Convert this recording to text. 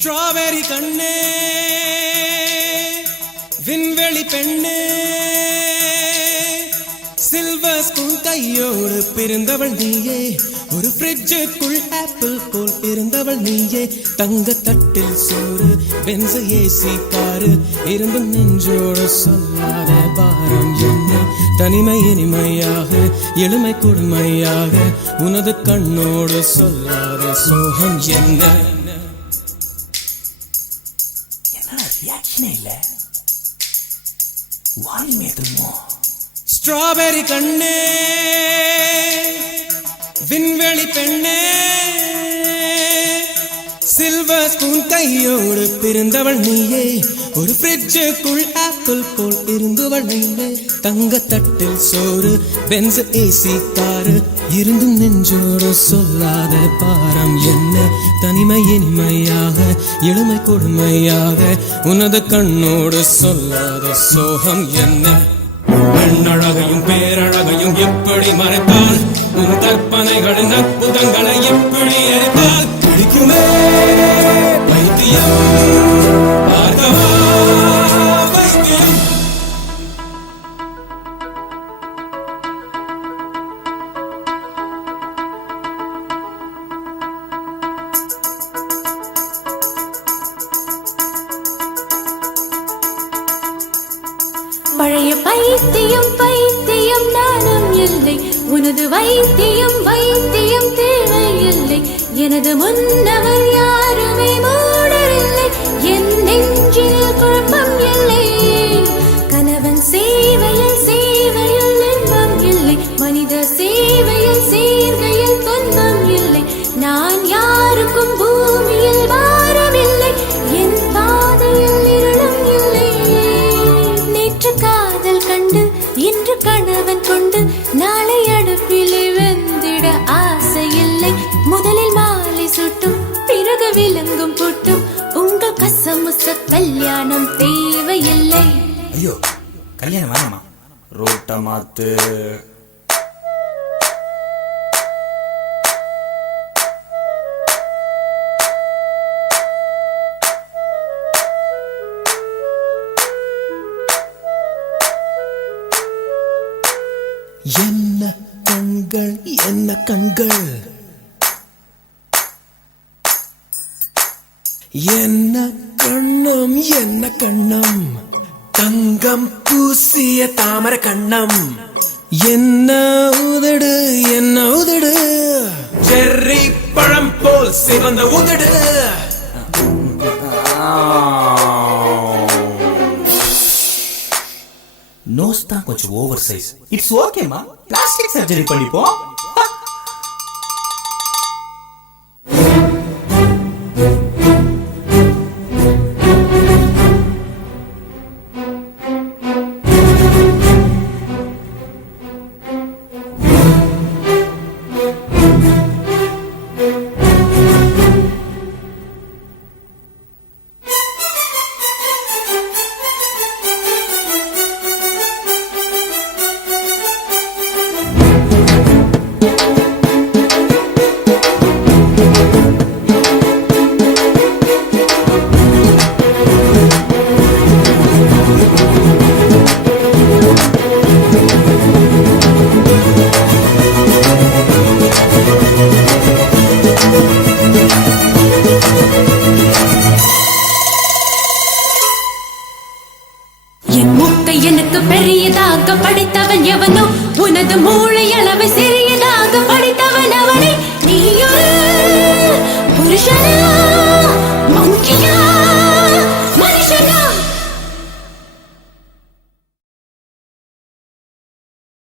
Strawberry கண்ணே விண்வெளி பெண்ணே சில்வர் ஸ்பூன் கையோடு பிறந்தவள் நீயே ஒரு ஃப்ரிட்ஜுக்குள் ஆப்பிள் போல் இருந்தவள் நீயே தங்க தட்டில் சோறு பென்ச ஏசி காரு இருந்து நெஞ்சோடு சொல்லாத பாரம் என்ன தனிமை இனிமையாக எளிமை கொடுமையாக உனது கண்ணோடு சொல்லாத சோகம் என்ன ஸ்ட்ராபெரி கண்ணே விண்வெளி பெண்ணே சில்வர் ஸ்பூன் கையோடு பிறந்தவள் நீயே ஒரு ஃப்ரிட்ஜுக்குள் ஆப்பிள் போல் இருந்தவள் நீயே தங்க தட்டில் சோறு பென்ஸ் ஏசி காரு இருந்தும் நெஞ்சோடு சொல்லாத பாரம் என்ன தனிமை இனிமையாக எளிமை கொடுமையாக உனது கண்ணோடு சொல்லாத சோகம் என்ன பெண்ணழகையும் பேரழகையும் எப்படி மறைத்தால் உன் கற்பனைகளின் அற்புதங்களை எப்படி எரித்தால் பிடிக்குமே பைத்தியம் பார்க்கவா பைத்தியம் பழைய பைத்தியம் பைத்தியம் நானும் இல்லை உனது வைத்தியம் வைத்தியம் தேவையில்லை எனது முன்னவர் யாருமே மூடரில்லை என் நெஞ்சில் குழப்பம் இல்லை கணவன் சேவையில் சேவையில் இன்பம் இல்லை மனித சேவையில் சேர்கையில் துன்பம் இல்லை நான் யாருக்கும் பூமியில் வாரமில்லை என் பாதையில் இருளும் இல்லை நேற்று காதல் கண்டு இன்று கணவன் கொண்டு நாளை அடுப்பிலே வெந்திட ஆசை இல்லை முதலில் மாலை சுட்டும் பிறகு விலங்கும் போட்டும் உங்கள் கசமுச கல்யாணம் தேவையில்லை. ஐயோ கல்யாணம் வேணாமா ரோட்ட மாத்து என்ன கண்கள் என்ன கண்கள் என்ன கண்ணம் என்ன கண்ணம் தங்கம் பூசிய தாமர கண்ணம் என்ன உதடு செர்ரி பழம் போல் சிவந்த உதடு நோஸ் தான் கொஞ்சம் ஓவர் சைஸ் இட்ஸ் ஓகேமா பிளாஸ்டிக் சர்ஜரி பண்ணிப்போம் என் மூக்கை எனக்கு பெரியதாக படைத்தவன் எவனோ உனது மூளை அளவை